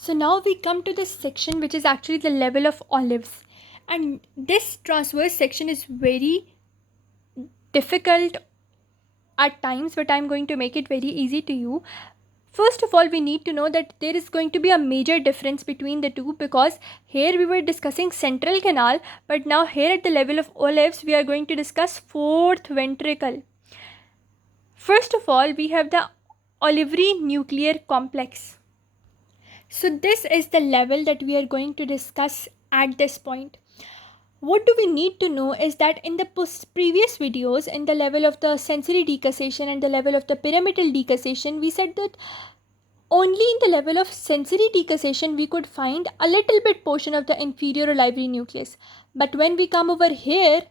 So now we come to this section which is actually the level of olives, and this transverse section is very difficult at times, but I'm going to make it very easy to you. First of all, we need to know that there is going to be a major difference between the two, because here we were discussing central canal, but now here at the level of olives we are going to discuss fourth ventricle. First of all, we have the olivary nuclear complex. So this is the level that we are going to discuss at this point. What do we need to know is that in the previous videos, in the level of the sensory decussation and the level of the pyramidal decussation, we said that only in the level of sensory decussation we could find a little bit portion of the inferior olivary nucleus. But when we come over here,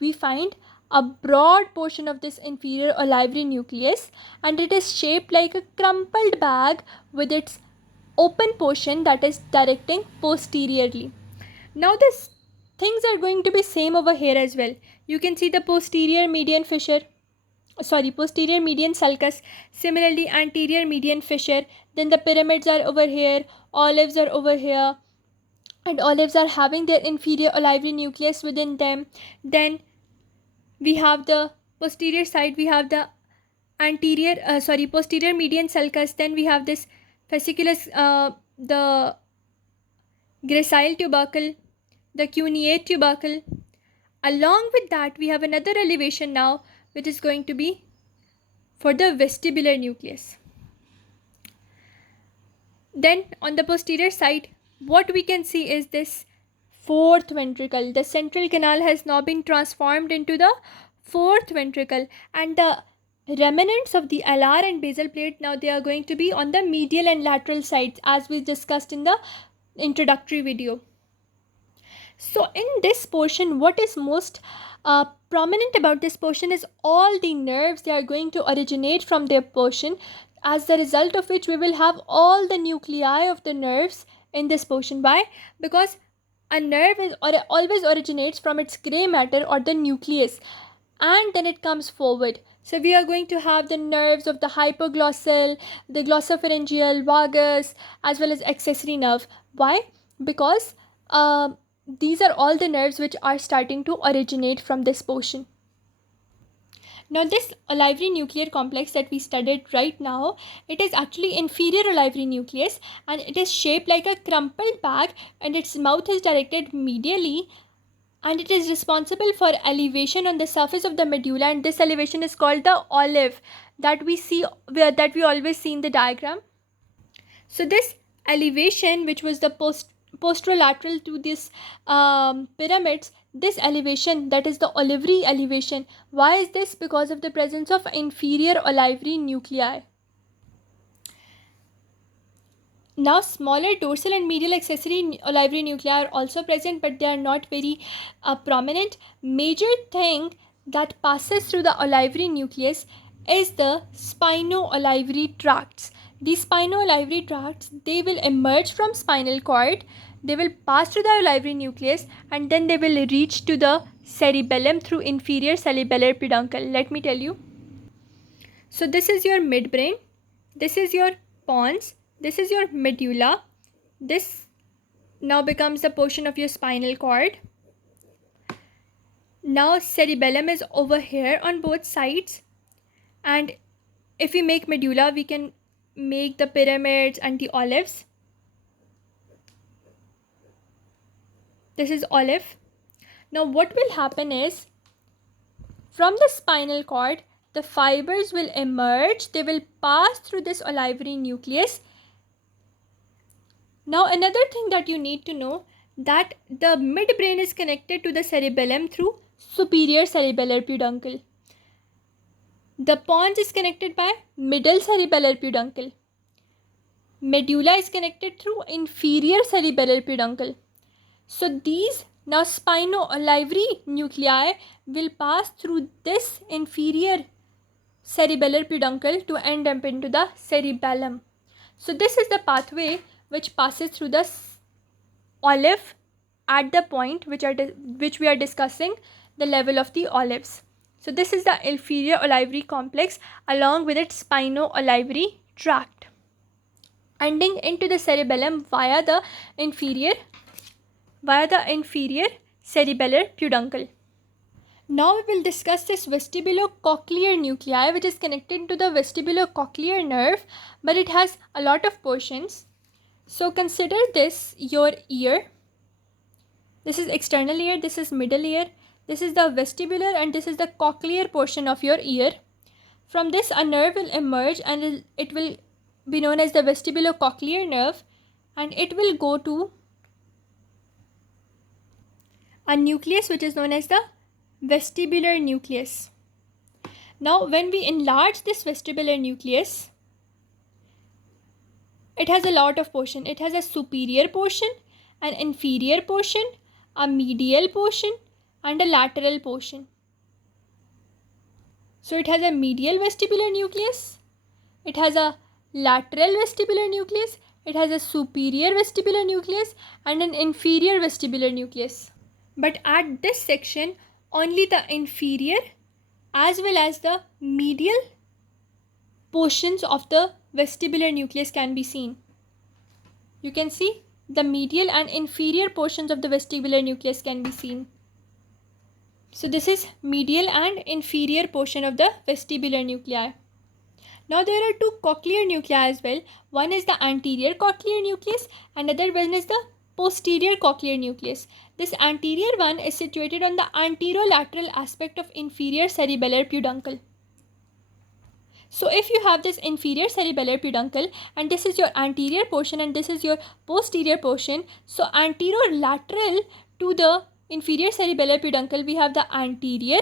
we find a broad portion of this inferior olivary nucleus, and it is shaped like a crumpled bag with its open portion that is directing posteriorly. Now this things are going to be same over here as well. You can see the posterior median sulcus, similarly anterior median fissure. Then the pyramids are over here, olives are over here, and olives are having their inferior olivary nucleus within them. Then we have the posterior side, we have the posterior median sulcus. Then we have this fasciculus, the gracile tubercle, the cuneate tubercle. Along with that, we have another elevation now, which is going to be for the vestibular nucleus. Then on the posterior side, what we can see is this fourth ventricle. The central canal has now been transformed into the fourth ventricle, and the remnants of the alar and basal plate, now they are going to be on the medial and lateral sides, as we discussed in the introductory video. So in this portion, what is most prominent about this portion is all the nerves, they are going to originate from their portion, as the result of which we will have all the nuclei of the nerves in this portion. Why? Because a nerve always originates from its gray matter or the nucleus, and then it comes forward. So we are going to have the nerves of the hypoglossal, the glossopharyngeal, vagus, as well as accessory nerve. Why? Because these are all the nerves which are starting to originate from this portion. Now this olivary nuclear complex that we studied right now, it is actually inferior olivary nucleus, and it is shaped like a crumpled bag, and its mouth is directed medially, and it is responsible for elevation on the surface of the medulla, and this elevation is called the olive that we always see in the diagram. So this elevation, which was the posterolateral to this pyramids, this elevation, that is the olivary elevation. Why is this? Because of the presence of inferior olivary nuclei. Now smaller dorsal and medial accessory olivary nuclei are also present, but they are not very prominent. Major thing that passes through the olivary nucleus is the spino-olivary tracts. These spino-olivary tracts, they will emerge from spinal cord, they will pass through the olivary nucleus, and then they will reach to the cerebellum through inferior cerebellar peduncle. Let me tell you. So this is your midbrain, this is your pons, this is your medulla. This now becomes the portion of your spinal cord. Now cerebellum is over here on both sides, and if we make medulla, we can make the pyramids and the olives. This is olive. Now what will happen is, from the spinal cord, the fibers will emerge, they will pass through this olivary nucleus. Now another thing that you need to know, that the midbrain is connected to the cerebellum through superior cerebellar peduncle. The pons is connected by middle cerebellar peduncle. Medulla is connected through inferior cerebellar peduncle. So these now spino-olivary nuclei will pass through this inferior cerebellar peduncle to end up into the cerebellum. So this is the pathway which passes through the olive at the point which we are discussing, the level of the olives. So this is the inferior olivary complex along with its spino-olivary tract. ending into the cerebellum via the inferior cerebellar peduncle. Now we will discuss this vestibulocochlear nuclei, which is connected to the vestibulocochlear nerve, but it has a lot of portions. So consider this your ear. This is external ear, this is middle ear, this is the vestibular, and this is the cochlear portion of your ear. From this, a nerve will emerge and it will be known as the vestibulocochlear nerve, and it will go to a nucleus which is known as the vestibular nucleus. Now, when we enlarge this vestibular nucleus, it has a lot of portion. It has a superior portion, an inferior portion, a medial portion, and a lateral portion. So it has a medial vestibular nucleus, it has a lateral vestibular nucleus, it has a superior vestibular nucleus, and an inferior vestibular nucleus. But at this section, only the inferior as well as the medial portions of the vestibular nucleus can be seen. You can see the medial and inferior portions of the vestibular nucleus can be seen. So this is medial and inferior portion of the vestibular nuclei. Now there are two cochlear nuclei as well. One is the anterior cochlear nucleus and other one is the posterior cochlear nucleus. This anterior one is situated on the anterolateral aspect of inferior cerebellar peduncle. So if you have this inferior cerebellar peduncle and this is your anterior portion and this is your posterior portion, so anterolateral to the inferior cerebellar peduncle, we have the anterior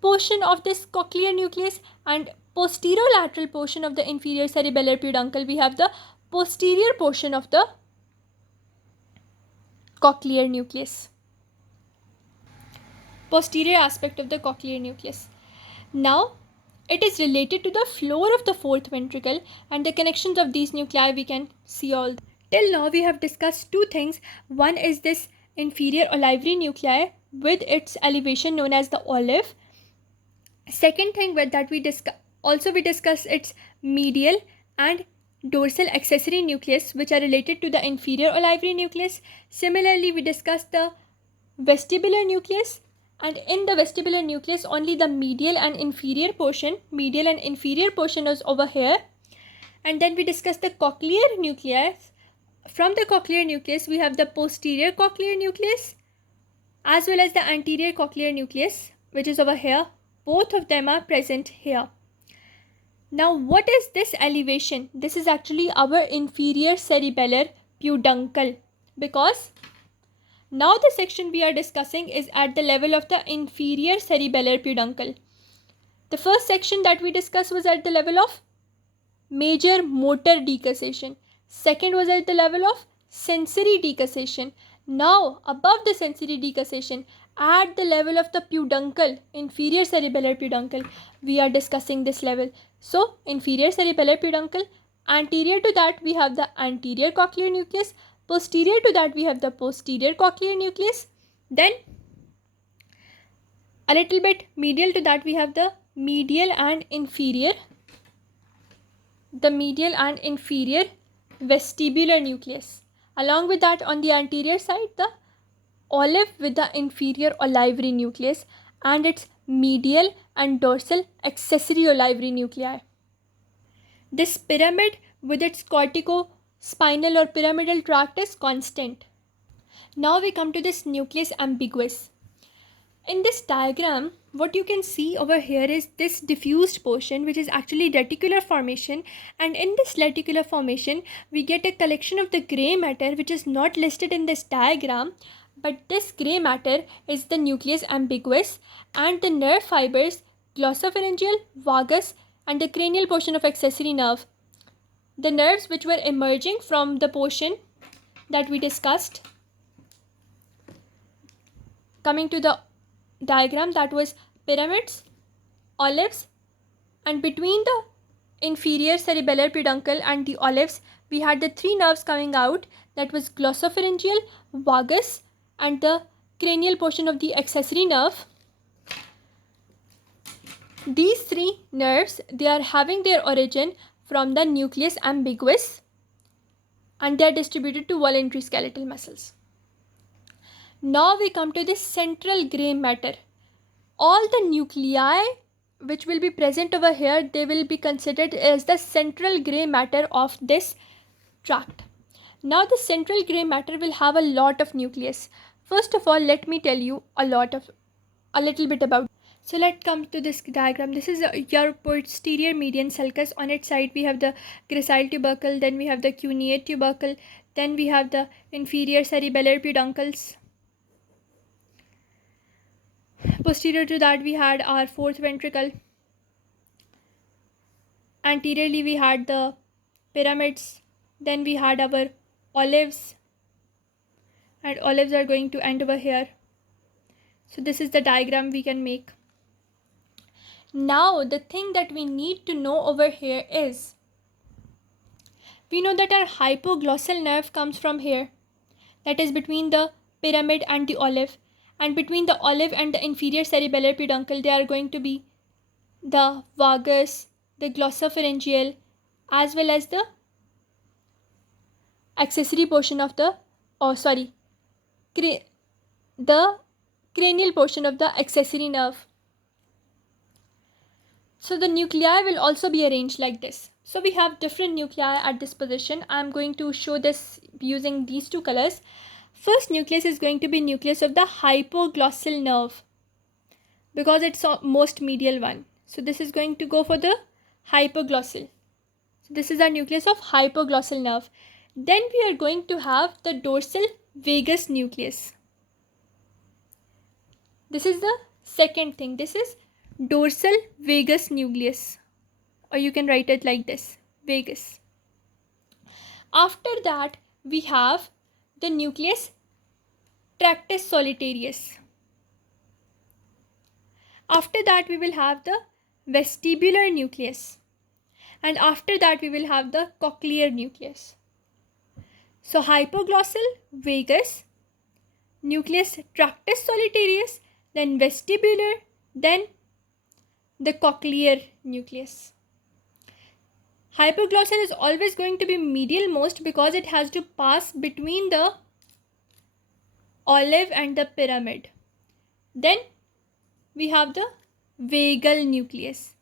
portion of this cochlear nucleus, and posterolateral portion of the inferior cerebellar peduncle, we have the posterior portion of the cochlear nucleus. Posterior aspect of the cochlear nucleus. Now, it is related to the floor of the fourth ventricle, and the connections of these nuclei we can see all. Till now, we have discussed two things. One is this inferior olivary nuclei with its elevation known as the olive. Second thing that we discuss its medial and dorsal accessory nucleus, which are related to the inferior olivary nucleus. Similarly, we discussed the vestibular nucleus, and in the vestibular nucleus only the medial and inferior portion is over here. And then we discussed the cochlear nucleus. From the cochlear nucleus we have the posterior cochlear nucleus as well as the anterior cochlear nucleus, which is over here. Both of them are present here. Now what is this elevation? This is actually our inferior cerebellar peduncle, because now the section we are discussing is at the level of the inferior cerebellar peduncle. The first section that we discussed was at the level of major motor decussation. Second was at the level of sensory decussation. Now above the sensory decussation, at the level of the peduncle, inferior cerebellar peduncle, we are discussing this level. So inferior cerebellar peduncle, anterior to that we have the anterior cochlear nucleus, posterior to that we have the posterior cochlear nucleus, then a little bit medial to that we have the medial and inferior vestibular nucleus. Along with that, on the anterior side, the olive with the inferior olivary nucleus and its medial and dorsal accessory olivary nuclei. This pyramid with its corticospinal or pyramidal tract is constant. Now we come to this nucleus ambiguus. In this diagram, what you can see over here is this diffused portion, which is actually reticular formation, and in this reticular formation we get a collection of the gray matter which is not listed in this diagram, but this gray matter is the nucleus ambiguus, and the nerve fibers glossopharyngeal, vagus, and the cranial portion of accessory nerve. The nerves which were emerging from the portion that we discussed. Coming to the diagram, that was pyramids, olives, and between the inferior cerebellar peduncle and the olives we had the three nerves coming out, that was glossopharyngeal, vagus, and the cranial portion of the accessory nerve. These three nerves, they are having their origin from the nucleus ambiguous, and they are distributed to voluntary skeletal muscles. Now we come to the central gray matter. All the nuclei which will be present over here, they will be considered as the central gray matter of this tract. Now the central gray matter will have a lot of nucleus. First of all, let me tell you a little bit about. So let's come to this diagram. This is your posterior median sulcus. On its side we have the gracile tubercle, then we have the cuneate tubercle, then we have the inferior cerebellar peduncles. Posterior to that we had our fourth ventricle. Anteriorly we had the pyramids, then we had our olives, and olives are going to end over here. So this is the diagram we can make. Now the thing that we need to know over here is, we know that our hypoglossal nerve comes from here, that is between the pyramid and the olive, and between the olive and the inferior cerebellar peduncle they are going to be the vagus, the glossopharyngeal, as well as the accessory portion of the the cranial portion of the accessory nerve. So the nuclei will also be arranged like this. So we have different nuclei at this position. I'm going to show this using these two colors. First nucleus is going to be nucleus of the hypoglossal nerve, because it's the most medial one. So this is going to go for the hypoglossal. So this is our nucleus of hypoglossal nerve. Then we are going to have the dorsal vagus nucleus. This is the second thing. This is dorsal vagus nucleus, or you can write it like this, vagus. After that we have the nucleus tractus solitarius. After that we will have the vestibular nucleus, and after that we will have the cochlear nucleus. So hypoglossal, vagus, nucleus tractus solitarius, then vestibular, then the cochlear nucleus. Hypoglossal is always going to be medial most because it has to pass between the olive and the pyramid. Then we have the vagal nucleus.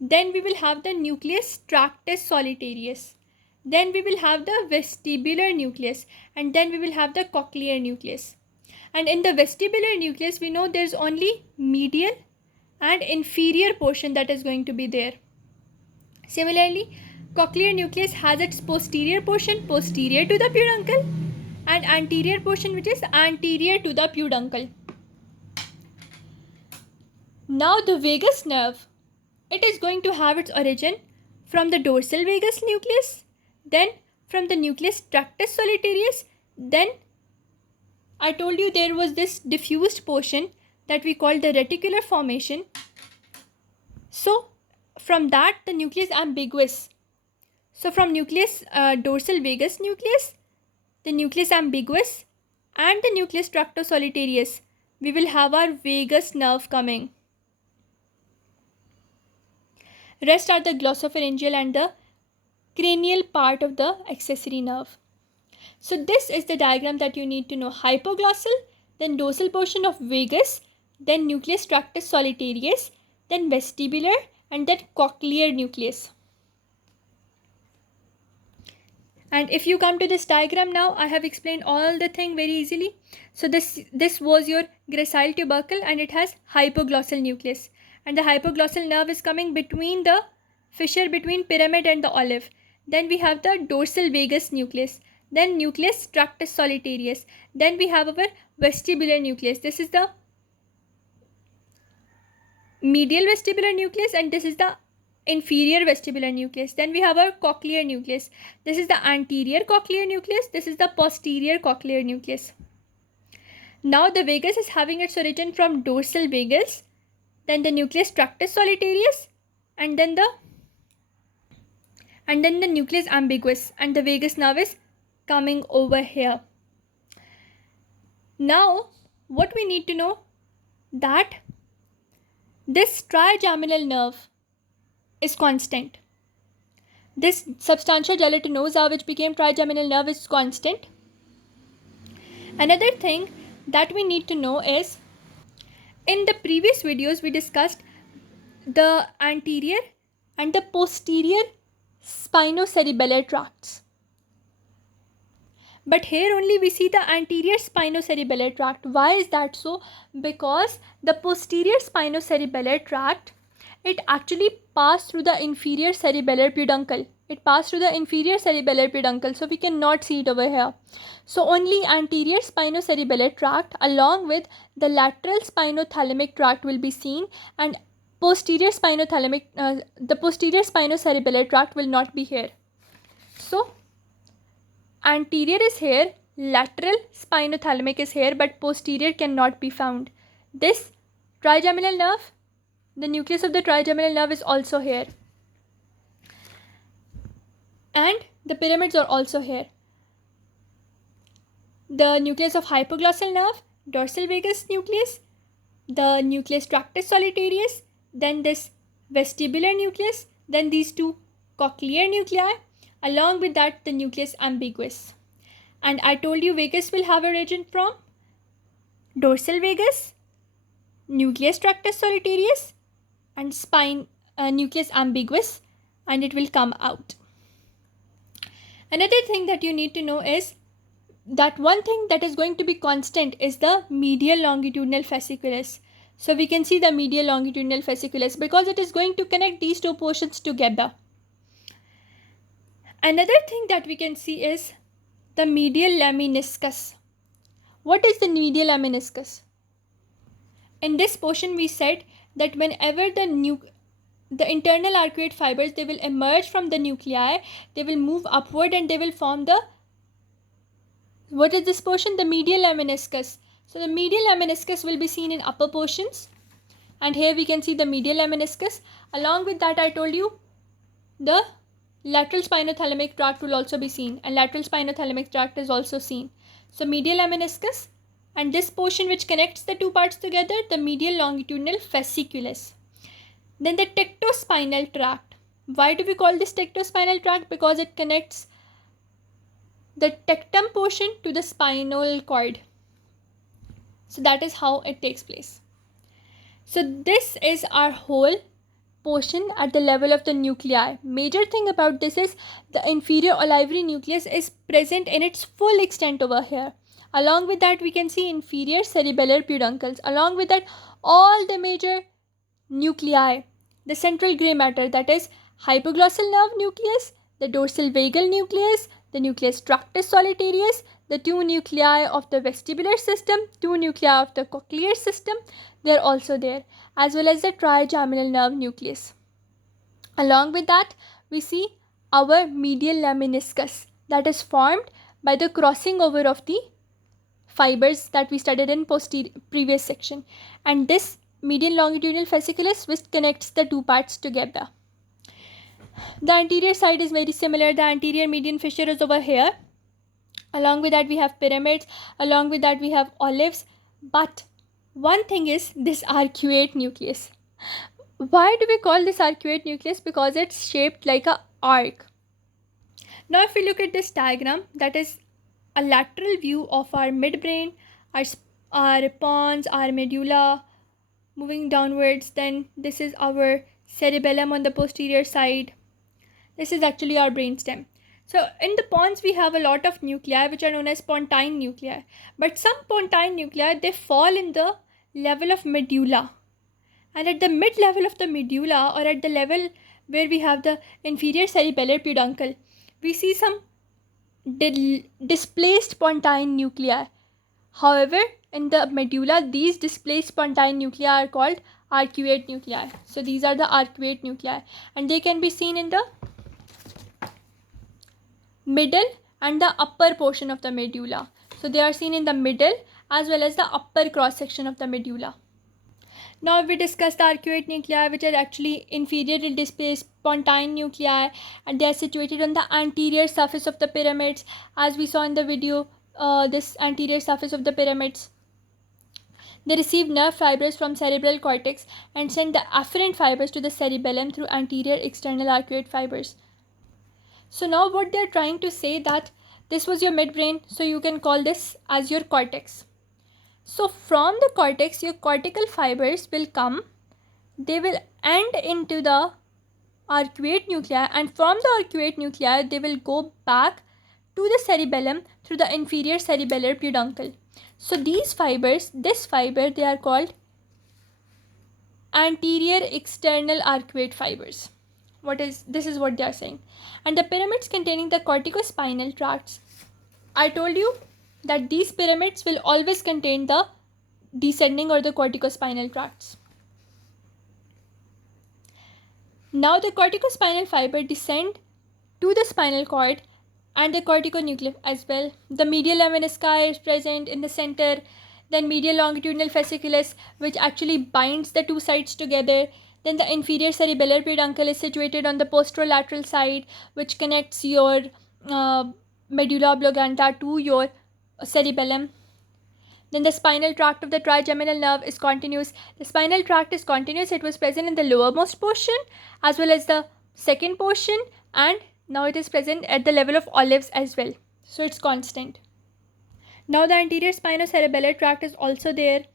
Then we will have the nucleus tractus solitarius. Then we will have the vestibular nucleus, and then we will have the cochlear nucleus. And in the vestibular nucleus we know there's only medial and inferior portion that is going to be there. Similarly, cochlear nucleus has its posterior portion posterior to the peduncle, and anterior portion which is anterior to the peduncle. Now the vagus nerve, it is going to have its origin from the dorsal vagus nucleus, then from the nucleus tractus solitarius, then I told you there was this diffused portion that we call the reticular formation. So from that the nucleus ambiguous. So from nucleus dorsal vagus nucleus, the nucleus ambiguous, and the nucleus tractus solitarius, we will have our vagus nerve coming. Rest are the glossopharyngeal and the cranial part of the accessory nerve. So this is the diagram that you need to know. Hypoglossal, then dorsal portion of vagus, then nucleus tractus solitarius, then vestibular, and then cochlear nucleus. And if you come to this diagram now, I have explained all the thing very easily. So this was your gracile tubercle, and it has hypoglossal nucleus, and the hypoglossal nerve is coming between the fissure between pyramid and the olive. Then we have the dorsal vagus nucleus, then nucleus tractus solitarius, then we have our vestibular nucleus. This is the medial vestibular nucleus, and this is the inferior vestibular nucleus. Then we have our cochlear nucleus. This is the anterior cochlear nucleus, this is the posterior cochlear nucleus. Now the vagus is having its origin from dorsal vagus, then the nucleus tractus solitarius, and then the nucleus ambiguous, and the vagus nerve is coming over here. Now what we need to know, that this trigeminal nerve is constant. This substantia gelatinosa, which became trigeminal nerve, is constant. Another thing that we need to know is, in the previous videos we discussed the anterior and the posterior spinocerebellar tracts. But here only we see the anterior spinocerebellar tract. Why is that so? Because the posterior spinocerebellar tract, it actually passed through the inferior cerebellar peduncle. It passed through the inferior cerebellar peduncle, so we cannot see it over here. So only anterior spinocerebellar tract along with the lateral spinothalamic tract will be seen, and posterior the posterior spinocerebellar tract will not be here. So anterior is here, lateral spinothalamic is here, but posterior cannot be found. This trigeminal nerve, the nucleus of the trigeminal nerve is also here. And the pyramids are also here. The nucleus of hypoglossal nerve, dorsal vagus nucleus, the nucleus tractus solitarius, then this vestibular nucleus, then these two cochlear nuclei, along with that the nucleus ambiguus. And I told you vagus will have a origin from dorsal vagus, nucleus tractus solitarius, and spine nucleus ambiguus, and it will come out. Another thing that you need to know is that one thing that is going to be constant is the medial longitudinal fasciculus. So we can see the medial longitudinal fasciculus because it is going to connect these two portions together. Another thing that we can see is the medial lemniscus. What is the medial lemniscus? In this portion we said that whenever the internal arcuate fibers, they will emerge from the nuclei, they will move upward and they will form the, what is this portion? The medial lemniscus. So the medial lemniscus will be seen in upper portions, and here we can see the medial lemniscus. Along with that, I told you the lateral spinothalamic tract will also be seen, and lateral spinothalamic tract is also seen. So medial lemniscus, and this portion which connects the two parts together, the medial longitudinal fasciculus. Then the tectospinal tract. Why do we call this tectospinal tract? Because it connects the tectum portion to the spinal cord. So that is how it takes place. So this is our whole portion at the level of the nuclei. Major thing about this is the inferior olivary nucleus is present in its full extent over here. Along with that, we can see inferior cerebellar peduncles. Along with that, all the major nuclei, the central gray matter, that is hypoglossal nerve nucleus, the dorsal vagal nucleus, the nucleus tractus solitarius, the two nuclei of the vestibular system, two nuclei of the cochlear system, they are also there, as well as the trigeminal nerve nucleus. Along with that, we see our medial lemniscus that is formed by the crossing over of the fibers that we studied in previous section, and this medial longitudinal fasciculus which connects the two parts together. The anterior side is very similar. The anterior median fissure is over here. Along with that we have pyramids, along with that we have olives, but one thing is this arcuate nucleus. Why do we call this arcuate nucleus? Because it's shaped like a arc. Now if we look at this diagram, that is a lateral view of our midbrain, our pons, our medulla moving downwards. Then this is our cerebellum on the posterior side. This is actually our brainstem. So in the pons we have a lot of nuclei which are known as pontine nuclei, but some pontine nuclei, they fall in the level of medulla, and at the mid level of the medulla, or at the level where we have the inferior cerebellar peduncle, we see some displaced pontine nuclei. However, in the medulla, these displaced pontine nuclei are called arcuate nuclei. So these are the arcuate nuclei, and they can be seen in the middle and the upper portion of the medulla. So they are seen in the middle as well as the upper cross section of the medulla. Now we discussed the arcuate nuclei, which are actually inferiorly displaced pontine nuclei, and they are situated on the anterior surface of the pyramids, as we saw in the video, this anterior surface of the pyramids. They receive nerve fibers from cerebral cortex and send the afferent fibers to the cerebellum through anterior external arcuate fibers. So now what they're trying to say that this was your midbrain, so you can call this as your cortex. So from the cortex, your cortical fibers will come, they will end into the arcuate nuclei, and from the arcuate nuclei they will go back to the cerebellum through the inferior cerebellar peduncle. So these fibers, this fiber, they are called anterior external arcuate fibers. This is what they are saying. And the pyramids containing the corticospinal tracts, I told you that these pyramids will always contain the descending or the corticospinal tracts. Now the corticospinal fiber descend to the spinal cord and the corticonucleus as well. The medial lemnisci is present in the center, then medial longitudinal fasciculus, which actually binds the two sides together. Then the inferior cerebellar peduncle is situated on the posterolateral side, which connects your medulla oblongata to your cerebellum. Then the spinal tract of the trigeminal nerve is continuous. The spinal tract is continuous. It was present in the lowermost portion as well as the second portion, and now it is present at the level of olives as well. So it's constant. Now the anterior spinocerebellar tract is also there,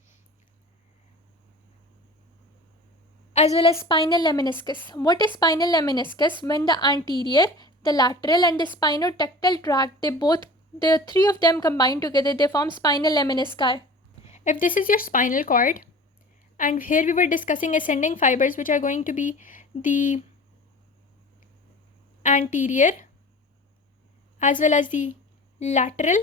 as well as spinal lemniscus. What is spinal lemniscus? When the anterior, the lateral and the spinotectal tract, the three of them combine together, they form spinal lemnisci. If this is your spinal cord, and here we were discussing ascending fibers, which are going to be the anterior as well as the lateral,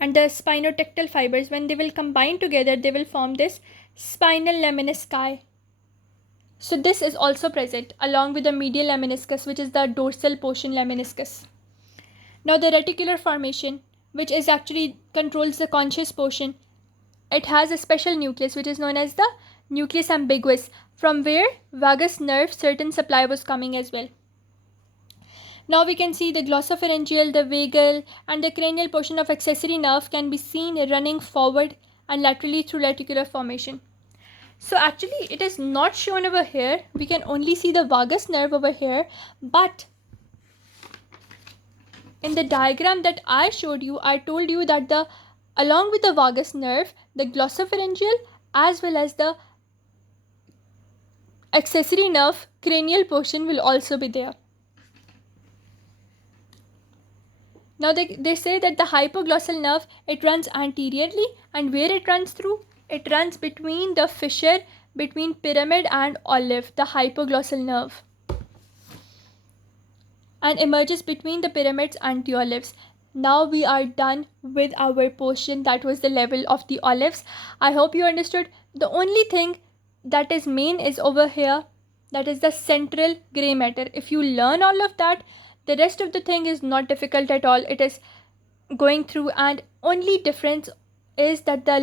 and the spinotectal fibers, when they will combine together, they will form this spinal lemnisci. So this is also present along with the medial lemniscus, which is the dorsal portion lemniscus. Now the reticular formation, which is actually controls the conscious portion, it has a special nucleus which is known as the nucleus ambiguus, from where vagus nerve certain supply was coming as well. Now we can see the glossopharyngeal, the vagal and the cranial portion of accessory nerve can be seen running forward and laterally through reticular formation. So actually it is not shown over here. We can only see the vagus nerve over here, but in the diagram that I showed you, I told you that along with the vagus nerve, the glossopharyngeal as well as the accessory nerve cranial portion will also be there. Now they say that the hypoglossal nerve, it runs anteriorly, and where it runs through? It runs between the fissure between pyramid and olive, the hypoglossal nerve, and emerges between the pyramids and the olives. Now we are done with our portion that was the level of the olives. I hope you understood. The only thing that is main is over here, that is the central gray matter. If you learn all of that, the rest of the thing is not difficult at all. It is going through, and only difference is that the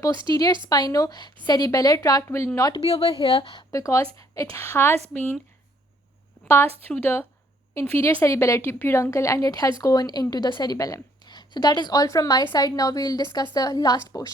posterior spinocerebellar tract will not be over here because it has been passed through the inferior cerebellar peduncle and it has gone into the cerebellum. So that is all from my side. Now we will discuss the last portion.